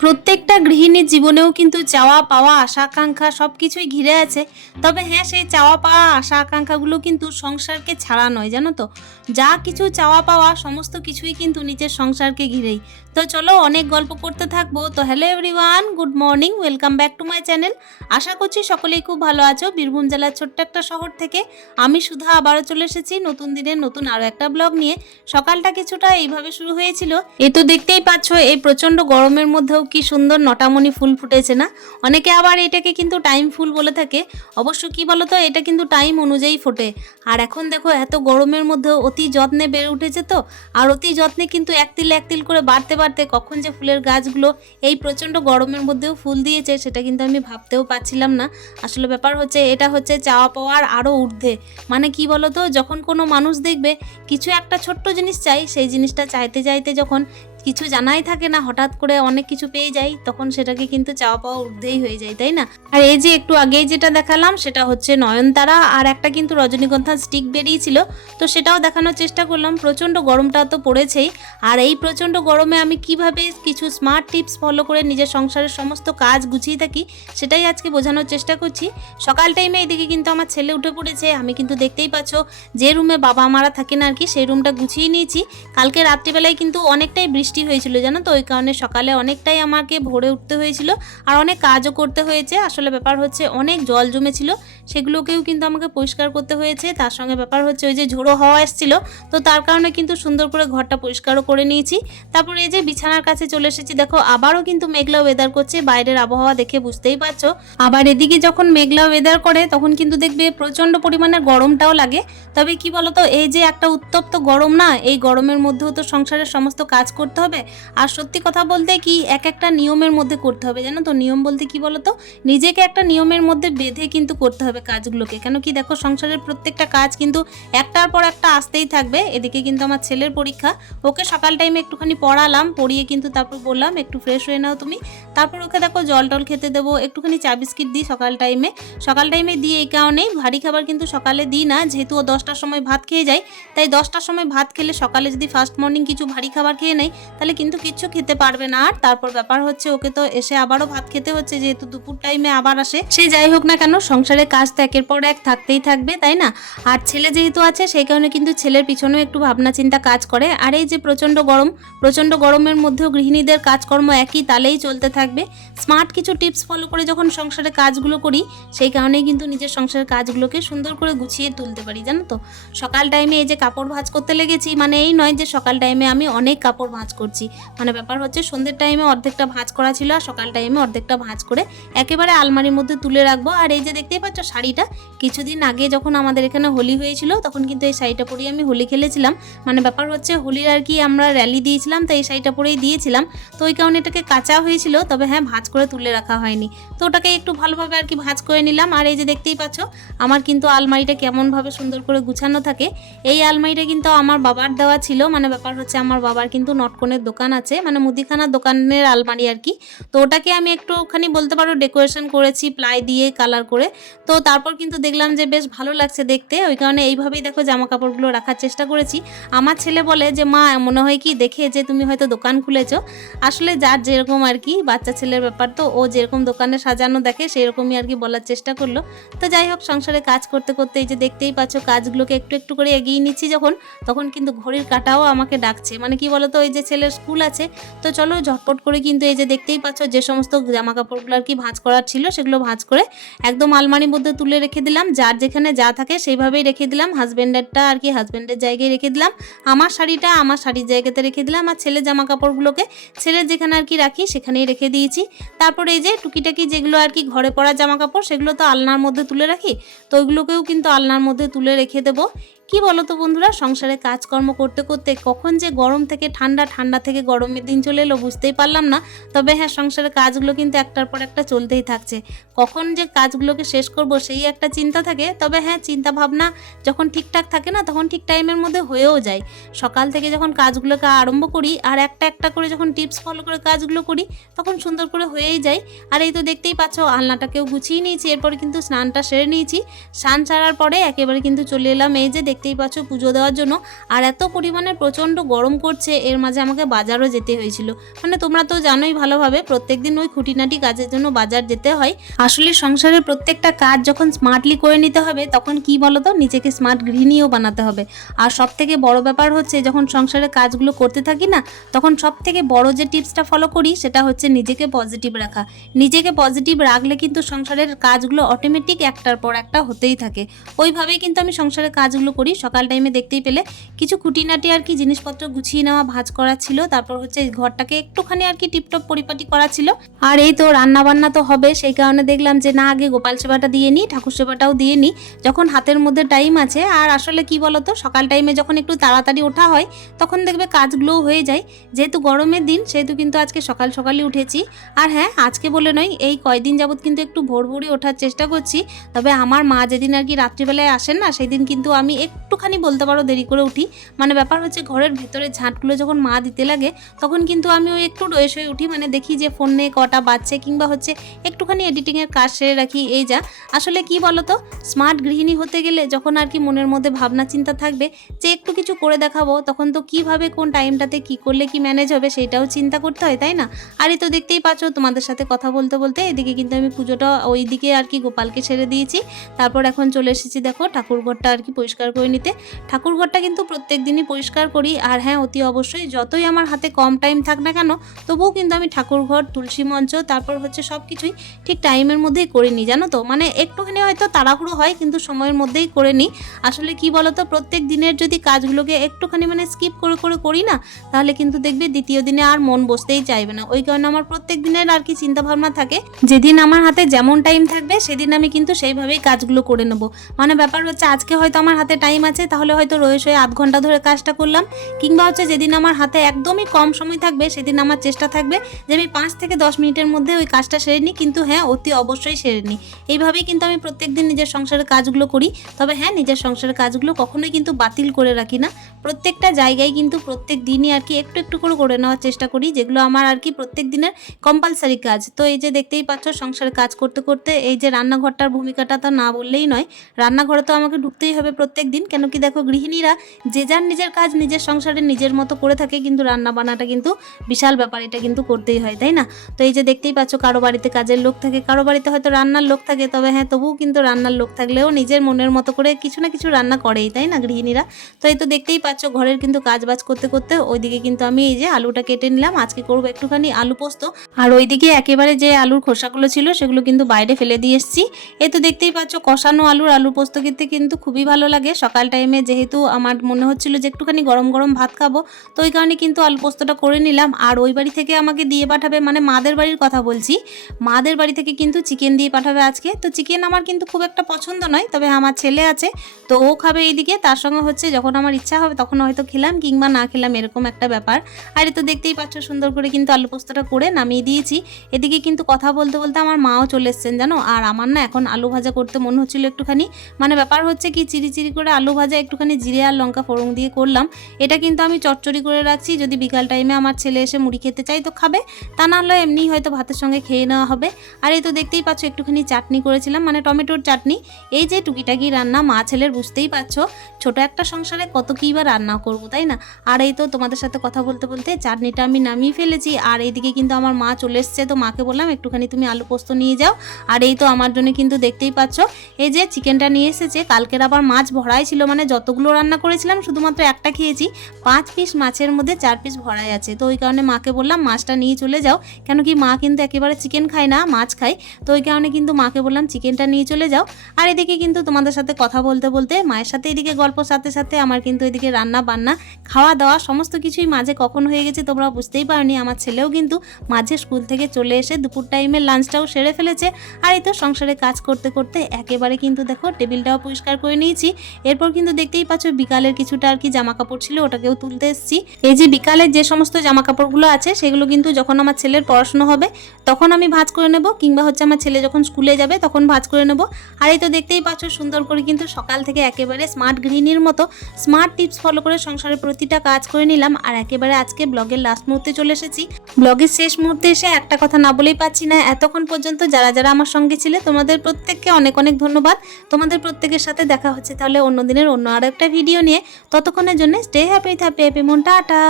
প্রত্যেকটা গৃহিণীর জীবনেও কিন্তু চাওয়া পাওয়া আশা আকাঙ্ক্ষা সব কিছুই ঘিরে আছে। তবে হ্যাঁ সেই চাওয়া পাওয়া আশা আকাঙ্ক্ষাগুলো কিন্তু সংসারকে ছাড়া নয়, জানো তো? যা কিছু চাওয়া পাওয়া, সমস্ত কিছুই কিন্তু নিজের সংসারকে ঘিরেই। তো চলো অনেক গল্প করতে থাকব। তো hello everyone good morning welcome back to my channel আশা করছি সকলেই খুব ভালো আছো। বীরভূম জেলার ছোট্ট একটা শহর থেকে আমি সুধা আবারও চলে এসেছি নতুন দিনের নতুন আরও একটা ব্লগ নিয়ে। সকালটা কিছুটা এইভাবে শুরু হয়েছিল। এ তো দেখতেই পাচ্ছ, এই প্রচণ্ড গরমের মধ্যেও কি সুন্দর নটামণি ফুল ফুটেছে না? অনেকে আবার এটাকে কিন্তু টাইম ফুল বলে থাকে। অবশ্য কি বলো তো এটা কিন্তু টাইম অনুযায়ী ফোটে। আর এখন দেখো, এত গরমের মধ্যেও অতি যত্নে বেড়ে উঠেছে তো। আর অতি যত্নে কিন্তু এক তিল এক তিল করে বাড়তে বাড়তে কখন যে ফুলের গাছগুলো এই প্রচণ্ড গরমের মধ্যেও ফুল দিয়েছে, সেটা কিন্তু আমি ভাবতেও পাচ্ছিলাম না। আসলে ব্যাপার হচ্ছে, এটা হচ্ছে চাওয়া পাওয়ার আরও ঊর্ধ্বে। মানে কি বলো তো যখন কোনো মানুষ দেখবে, কিছু একটা ছোট্ট জিনিস চাই, সেই জিনিসটা চাইতে চাইতে যখন কিছু জানাই থাকে না, হঠাৎ করে অনেক কিছু পেয়ে যাই, তখন সেটাকে কিন্তু চাওয়া পাওয়া ঊর্ধ্বেই হয়ে যায়, তাই না? আর এই যে একটু আগেই যেটা দেখালাম, সেটা হচ্ছে নয়নতারা আর একটা কিন্তু রজনীগন্ধার স্টিক বেরিয়েছিল, তো সেটাও দেখানোর চেষ্টা করলাম। প্রচণ্ড গরমটা তো পড়েছেই, আর এই প্রচণ্ড গরমে আমি কীভাবে কিছু স্মার্ট টিপস ফলো করে নিজের সংসারের সমস্ত কাজ গুছিয়ে থাকি, সেটাই আজকে বোঝানোর চেষ্টা করছি। সকাল টাইমে এইদিকে কিন্তু আমার ছেলে উঠে পড়েছে, আমি কিন্তু দেখতেই পাচ্ছ যে রুমে বাবা মারা থাকেন আর কি, সেই রুমটা গুছিয়ে নিয়েছি। কালকে রাত্রিবেলায় কিন্তু অনেকটাই বৃষ্টি হয়েছিল, জানো তো? ওই কারণে সকালে অনেকটাই আমাকে ভোরে উঠতে হয়েছিল আর অনেক কাজও করতে হয়েছে। আসলে ব্যাপার হচ্ছে অনেক জল জমেছিল, সেগুলোকেও কিন্তু আমাকে পরিষ্কার করতে হয়েছে। তার সঙ্গে ব্যাপার হচ্ছে ওই যে ঝোড়ো হাওয়া এসেছিল, তো তার কারণে কিন্তু সুন্দর করে ঘরটা পরিষ্কারও করে নিয়েছি। তারপরে এই যে বিছানার কাছে চলে এসেছি, দেখো আবারও কিন্তু মেঘলা ওয়েদার করছে, বাইরের আবহাওয়া দেখে বুঝতেই পারছ। আবার এদিকে যখন মেঘলা ওয়েদার করে, তখন কিন্তু দেখবে প্রচণ্ড পরিমাণে গরমটাও লাগে। তবে কি বলতো, এই যে একটা উত্তপ্ত গরম না, এই গরমের মধ্যেও তো সংসারের সমস্ত কাজ করতে হবে? আর সত্যি কথা বলতে কি, এক একটা নিয়মের মধ্যে করতে হবে, জানো তো? নিয়ম বলতে কি বলতো? নিজেকে একটা নিয়মের মধ্যে বেঁধে কিন্তু করতে হবে কাজগুলোকে। কেন কি দেখো, সংসারের প্রত্যেকটা কাজ কিন্তু একটার পর একটা আসতেই থাকবে। এদিকে কিন্তু আমার ছেলের পরীক্ষা। ওকে সকাল টাইমে একটুখানি পড়ালাম, পড়িয়ে কিন্তু তারপর বললাম, একটু ফ্রেশ হয়ে নাও তুমি। তারপর ওকে দেখো, জল টল খেতে দেবো, একটুখানি চা বিস্কিট দিই সকাল টাইমে সকাল টাইমে দিয়ে এই কারণেই ভারী খাবার কিন্তু সকালে দিই না, যেহেতু ও দশটার সময় ভাত খেয়ে যায়। তাই দশটার সময় ভাত খেলে সকালে যদি ফার্স্ট মর্নিং কিছু ভারী খাবার খেয়ে নেয় তাহলে কিন্তু কিচ্ছু খেতে পারবে না। আর তারপর ব্যাপার হচ্ছে, ওকে তো এসে আবারও ভাত খেতে হচ্ছে, যেহেতু দুপুর টাইমে আবার আসে। সে যাই হোক না কেন, সংসারে কাজ তো একের পর এক থাকতেই থাকবে, তাই না? আর ছেলে যেহেতু আছে, সেই কারণে কিন্তু ছেলের পিছনেও একটু ভাবনা চিন্তা কাজ করে। আর এই যে প্রচণ্ড গরম, প্রচণ্ড গরমের মধ্যেও গৃহিণীদের কাজকর্ম একই তালেই চলতে থাকবে। স্মার্ট কিছু টিপস ফলো করে যখন সংসারে কাজগুলো করি, সেই কারণেই কিন্তু নিজের সংসারের কাজগুলোকে সুন্দর করে গুছিয়ে তুলতে পারি, জানো তো? সকাল টাইমে এই যে কাপড় ভাঁজ করতে লেগেছি মানে এই নয় যে সকাল টাইমে আমি অনেক কাপড় ভাঁজ করছি। মানে ব্যাপার হচ্ছে সন্ধ্যের টাইমে অর্ধেকটা ভাঁজ করা ছিল আর সকাল টাইমে অর্ধেকটা ভাঁজ করে একেবারে আলমারির মধ্যে তুলে রাখব। আর এই যে দেখতেই পাচ্ছ শাড়িটা, কিছুদিন আগে যখন আমাদের এখানে হোলি হয়েছিল, তখন কিন্তু এই শাড়িটা পরেই আমি হোলি খেলেছিলাম। মানে ব্যাপার হচ্ছে হোলির আর কি আমরা র্যালি দিয়েছিলাম তো এই শাড়িটা পরেই দিয়েছিলাম। তো ওই কারণে এটাকে কাঁচা হয়েছিল, তবে হ্যাঁ ভাঁজ করে তুলে রাখা হয়নি। তো ওটাকে একটু ভালোভাবে আর কি ভাঁজ করে নিলাম। আর এই যে দেখতেই পাচ্ছ, আমার কিন্তু আলমারিটা কেমনভাবে সুন্দর করে গুছানো থাকে। এই আলমারিটা কিন্তু আমার বাবার দেওয়া ছিল। মানে ব্যাপার হচ্ছে আমার বাবার কিন্তু নটকনের দোকান আছে মানে মুদিখানার দোকানের আলমারি আর কি। তো ওটাকে আমি একটুখানি বলতে পারো ডেকোরেশন করেছি প্লাই দিয়ে কালার করে। তো তারপর কিন্তু দেখলাম যে বেশ ভালো লাগছে দেখতে, ওই কারণে এইভাবেই দেখো জামা কাপড়গুলো রাখার চেষ্টা করেছি। আমার ছেলে বলে যে, মা, মনে হয় কি দেখে যে তুমি হয়তো দোকান খুলেছো। আসলে যার যেরকম আর কি, বাচ্চা ছেলের ব্যাপার তো, ও যেরকম দোকানে সাজানো দেখে সেরকমই আর কি বলার চেষ্টা করল। তো যাই হোক, সংসারে কাজ করতে করতে এই যে দেখতেই পাচ্ছ, কাজগুলোকে একটু একটু করে এগিয়ে নিচ্ছি যখন, তখন কিন্তু ঘড়ির কাটাও আমাকে ডাকছে। মানে কি বলতো, ওই যে ছেলের স্কুল আছে। তো চলো ঝটপট করে কিন্তু এই যে দেখতেই পাচ্ছ যে সমস্ত জামা কাপড়গুলো আর কি ভাঁজ করার ছিল, সেগুলো ভাঁজ করে একদম আলমারির মধ্যে তুলে রেখে দিলাম। যার যেখানে যা থাকে সেইভাবেই রেখে দিলাম। হাজব্যান্ডেরটা আর কি হাজব্যান্ডের জায়গায় রেখে দিলাম। আমার শাড়িটা আমার শাড়ির জায়গাতে রেখে দিলাম। আর ছেলের জামা কাপড়গুলোকে ছেলের যেখানে আর কি রাখি সেখানেই রেখে দিয়েছি। তারপরে এই যে টুকিটাকি যেগুলো আর কি ঘরে পরা জামা কাপড় সেগুলো তো আলনার মধ্যে তুলে রাখি। তো ওইগুলোকেও কিন্তু আলনার মধ্যে তুলে রেখে দেবো। কি বলো তো বন্ধুরা? সংসারে কাজকর্ম করতে করতে কখন যে গরম থেকে ঠান্ডা ঠান্ডা থেকে গরমের দিন চলে এলো বুঝতেই পারলাম না। তবে হ্যাঁ সংসারের কাজগুলো কিন্তু একটার পর একটা চলতেই থাকছে। কখন যে কাজগুলোকে শেষ করব সেই একটা চিন্তা থাকে। তবে হ্যাঁ চিন্তা ভাবনা যখন ঠিকঠাক থাকে না, তখন ঠিক টাইমের মধ্যে হয়েও যায়। সকাল থেকে যখন কাজগুলোকে আরম্ভ করি আর একটা একটা করে যখন টিপস ফলো করে কাজগুলো করি, তখন সুন্দর করে হয়েই যায়। আর এই তো দেখতেই পাচ্ছ, আলনাটাকেও গুছিয়ে নিয়েছি, এরপরে কিন্তু স্নানটা সেরে নিয়েছি। স্নান ছাড়ার পরে একেবারে কিন্তু চলে এলাম। এই যে দেখতে দেখতেই পাচ্ছ পুজো দেওয়ার জন্য আর এত পরিমাণে প্রচণ্ড গরম করছে, এর মাঝে আমাকে বাজারও যেতে হয়েছিল। মানে তোমরা তো জানোই ভালোভাবে, প্রত্যেকদিন ওই খুঁটিনাটি কাজের জন্য বাজার যেতে হয়। আসলে সংসারের প্রত্যেকটা কাজ যখন স্মার্টলি করে নিতে হবে, তখন কি বলো তো নিজেকে স্মার্ট গৃহিণীও বানাতে হবে। আর সব থেকে বড় ব্যাপার হচ্ছে, যখন সংসারের কাজগুলো করতে থাকি না, তখন সব থেকে বড় যে টিপসটা ফলো করি, সেটা হচ্ছে নিজেকে পজিটিভ রাখা। নিজেকে পজিটিভ রাখলে কিন্তু সংসারের কাজগুলো অটোমেটিক একটার পর একটা হতেই থাকে। ওইভাবেই কিন্তু আমি সংসারের কাজগুলো করি। সকাল টাইমে দেখতেই পেলে কিছু খুঁটিনাটি আর কি জিনিসপত্র গুছিয়ে নেওয়া, ভাজ করা ছিল। তারপর হচ্ছে ঘরটাকে একটুখানি আর কি টিপটপ পরিপাটি করা ছিল। আর এই তো রান্না বান্না তো হবে, সেই কারণে দেখলাম যে না, আগে গোপাল সেবাটা দিয়ে নিই, ঠাকুর সেবাটাও দিয়ে নিই। যখন হাতের মধ্যে টাইম আছে, আর আসলে কি বলতো, সকাল টাইমে যখন একটু তাড়াতাড়ি ওঠা হয়, তখন দেখবে কাজগুলোও হয়ে যায়। যেহেতু গরমের দিন, সেহেতু কিন্তু আজকে সকাল সকালই উঠেছি। আর হ্যাঁ আজকে বলে নয়, এই কয়দিন যাবৎ কিন্তু একটু ভোর ভোরই ওঠার চেষ্টা করছি। তবে আমার মা যেদিন আর কি রাত্রিবেলায় আসেন না, সেদিন কিন্তু আমি একটুখানি বলতে পারো, দেরি করে উঠি। মানে ব্যাপার হচ্ছে ঘরের ভেতরে ঝাঁটগুলো যখন মা দিতে লাগে, তখন কিন্তু আমি ওই একটু রয়েস হয়ে উঠি মানে দেখি যে ফোন ফোনে কটা বাজছে, কিংবা হচ্ছে একটুখানি এডিটিংয়ের কাজ সেরে রাখি, এই যা। আসলে কি বলতো স্মার্ট গৃহিণী হতে গেলে যখন আর কি মনের মধ্যে ভাবনা, চিন্তা থাকবে যে একটু কিছু করে দেখাবো, তখন তো কীভাবে, কোন টাইমটাতে কি করলে কি ম্যানেজ হবে সেটাও চিন্তা করতে হয়, তাই না? আর এই তো দেখতেই পাচ্ছ, তোমাদের সাথে কথা বলতে বলতে এদিকে কিন্তু আমি পুজোটা ওই দিকে আর কি গোপালকে ছেড়ে দিয়েছি। তারপর এখন চলে এসেছি, দেখো ঠাকুর ঘরটা আর কি পরিষ্কার করে নিতে ঠাকুর ঘরটা কিন্তু প্রত্যেক দিনই পরিষ্কার করি। আর হ্যাঁ অতি অবশ্যই যতই আমার হাতে কম টাইম থাক না কেন, তবুও কিন্তু আমি ঠাকুর ঘর তুলসী মঞ্চ, তারপর হচ্ছে সব কিছুই ঠিক টাইমের মধ্যেই করে নিই, জানো তো? মানে একটুখানি হয়তো তাড়াহুড়ো হয়, কিন্তু সময়ের মধ্যেই করে নিই। আসলে কি বলতো, প্রত্যেক দিনের যদি কাজগুলোকে একটুখানি মানে স্কিপ করে করে করি না, তাহলে কিন্তু দেখবে দ্বিতীয় দিনে আর মন বসতেই চাইবে না। ওই কারণে আমার প্রত্যেক দিনের আর কি চিন্তা ভাবনা থাকে। যেদিন আমার হাতে যেমন টাইম থাকবে, সেদিন আমি কিন্তু সেইভাবেই কাজগুলো করে নেব। মানে ব্যাপার হচ্ছে, আজকে হয়তো আমার হাতে টাইম আছে, তাহলে হয়তো রয়ে সয়ে আধ ঘণ্টা ধরে কাজটা করলাম। কিংবা হচ্ছে যেদিন আমার হাতে একদমই কম সময় থাকবে, সেদিন আমার চেষ্টা থাকবে যে আমি পাঁচ থেকে দশ মিনিটের মধ্যে ওই কাজটা সেরে নিই। কিন্তু হ্যাঁ অতি অবশ্যই সেরে নিই। এইভাবেই কিন্তু আমি প্রত্যেকদিন নিজের সংসারের কাজগুলো করি। তবে হ্যাঁ নিজের সংসারের কাজগুলো কখনোই কিন্তু বাতিল করে রাখি না। প্রত্যেকটা জায়গায় কিন্তু প্রত্যেক দিনই আর কি একটু একটু করে করে নেওয়ার চেষ্টা করি, যেগুলো আমার আর কি প্রত্যেক দিনের কম্পালসারি কাজ। তো এই যে দেখতেই পাচ্ছ সংসারের কাজ করতে করতে এই যে রান্নাঘরটার ভূমিকাটা তো না বললেই নয়, রান্নাঘরে তো আমাকে ঢুকতেই হবে প্রত্যেক দিন, কেন কি দেখো গৃহিণীরা যে যার নিজের কাজ নিজের সংসারে নিজের মতো করে থাকে, কিন্তু রান্না বান্নাটা কিন্তু বিশাল ব্যাপার, এটা কিন্তু করতেই হয়, তাই না? তো এই যে দেখতেই পাচ্ছ কারও বাড়িতে কাজের লোক থাকে, কারও বাড়িতে হয়তো রান্নার লোক থাকে, তবে হ্যাঁ তবুও কিন্তু রান্নার লোক থাকলেও নিজের মনের মতো করে কিছু না কিছু রান্না করেই, তাই না গৃহিণীরা? তো এই তো দেখতেই পাচ্ছ ঘরের কিন্তু কাজ বাজ করতে করতে, ওইদিকে কিন্তু আমি এই যে আলুটা কেটে নিলাম। আজকে করব একটুখানি আলু পোস্ত। আর ওইদিকে একেবারে যে আলুর খোসাগুলো ছিল, সেগুলো কিন্তু বাইরে ফেলে দিয়ে এসেছি। এ তো দেখতেই পাচ্ছ, কষানো আলুর আলু পোস্ত খেতে কিন্তু খুবই ভালো লাগে। সকাল টাইমে যেহেতু আমার মনে হচ্ছিল যে একটুখানি গরম গরম ভাত খাব, তো ওই কারণে কিন্তু আলু পোস্তটা করে নিলাম। আর ওই বাড়ি থেকে আমাকে দিয়ে পাঠাবে মানে মাদের বাড়ির কথা বলছি, মাদের বাড়ি থেকে কিন্তু চিকেন দিয়ে পাঠাবে আজকে। তো চিকেন আমার কিন্তু খুব একটা পছন্দ নয়, তবে আমার ছেলে আছে, তো ও খাবে এইদিকে। তার সঙ্গে হচ্ছে যখন আমার ইচ্ছা হবে তখন হয়তো খেলাম কিংবা না খেলাম এরকম একটা ব্যাপার। আর এ তো দেখতেই পাচ্ছ সুন্দর করে কিন্তু আলু পোস্তটা করে নামিয়ে দিয়েছি। এদিকে কিন্তু কথা বলতে বলতে আমার মাও চলে এসছেন জানো? আর আমার না এখন আলু ভাজা করতে মনে হচ্ছিল একটুখানি। মানে ব্যাপার হচ্ছে কি চিরি চিরি করে আলু ভাজা, একটুখানি জিরে আর লঙ্কা ফোড়ন দিয়ে করলাম। এটা কিন্তু আমি চচ্চড়ি করে রাখছি। যদি বিকাল টাইমে আমার ছেলে এসে মুড়ি খেতে চাই তো খাবে। তা না হলে এমনি হয়তো ভাতের সঙ্গে খেয়ে নেওয়া হবে। আর এই তো দেখতেই পাচ্ছ একটুখানি চাটনি করেছিলাম মানে টমেটোর চাটনি। এই যে টুকিটাকি রান্না মা ছেলের বুঝতেই পারছ। ছোট একটা সংসারে কত কী বা রান্না করব, তাই না? আর এই তো তোমাদের সাথে কথা বলতে বলতে চাটনিটা আমি নামিয়ে ফেলেছি। আর এইদিকে কিন্তু আমার মা চলে এসছে, তো মাকে বললাম, একটুখানি তুমি আলু পোস্ত নিয়ে যাও। আর এই তো আমার জন্য কিন্তু দেখতেই পাচ্ছ, এই যে চিকেনটা নিয়ে এসেছে, কালকের আবার মাছ ভরাই ছিল মানে যতগুলো রান্না করেছিলাম শুধুমাত্র একটা খেয়েছি, পাঁচ পিস মাছের মধ্যে চার পিস ভরাই আছে। তো ওই কারণে মাকে বললাম, মাছটা নিয়ে চলে যাও। কেন কি মা কিন্তু একেবারে চিকেন খায় না, মাছ খায়। তো ওই কারণে কিন্তু মাকে বললাম, চিকেনটা নিয়ে চলে যাও। আর এদিকে কিন্তু তোমাদের সাথে কথা বলতে বলতে, মায়ের সাথে এদিকে গল্প সাথে সাথে আমার কিন্তু এদিকে রান্না বান্না খাওয়া দাওয়া সমস্ত কিছুই মাঝে কখন হয়ে গেছে তোমরা বুঝতেই পারোনি। আমার ছেলেও কিন্তু মাঝে স্কুল থেকে চলে এসে দুপুর টাইমের লাঞ্চটাও সেরে ফেলেছে। আর এই তো সংসারে কাজ করতে করতে একেবারে কিন্তু দেখো টেবিলটাও পরিষ্কার করে নিয়েছি। এরপর কিন্তু দেখতেই পাচ্ছ বিকালের কিছুটা আর কি জামা কাপড় ছিল, ওটাকেও তুলতে এসেছি। এই যে বিকালের যে সমস্ত জামা কাপড়গুলো আছে, সেগুলো কিন্তু যখন আমার ছেলের পড়াশুনো হবে, তখন আমি ভাজ করে নেব কিংবা হচ্ছে আমার ছেলে যখন স্কুলে যাবে, তখন ভাজ করে নেব। আর এই তো দেখতেই পাচ্ছ সুন্দর করে কিন্তু সকাল থেকে একেবারে স্মার্ট গৃহিণীর মতো স্মার্ট টিপস ফলো ভালো করে সংসারের প্রতিটা কাজ করে নিলাম আর একেবারে আজকে ব্লগের লাস্ট মুহূর্তে চলে এসেছি। ব্লগের শেষ মুহূর্তে এসে একটা কথা না বলেই পাচ্ছি না, এতক্ষণ পর্যন্ত যারা যারা আমার সঙ্গে ছিলে, তোমাদের প্রত্যেককে অনেক অনেক ধন্যবাদ। তোমাদের প্রত্যেকের সাথে দেখা হচ্ছে তাহলে অন্য দিনের অন্য আর একটা ভিডিও নিয়ে। ততক্ষণের জন্য স্টে হ্যাপি থাপি হ্যাপি মন, টাটা।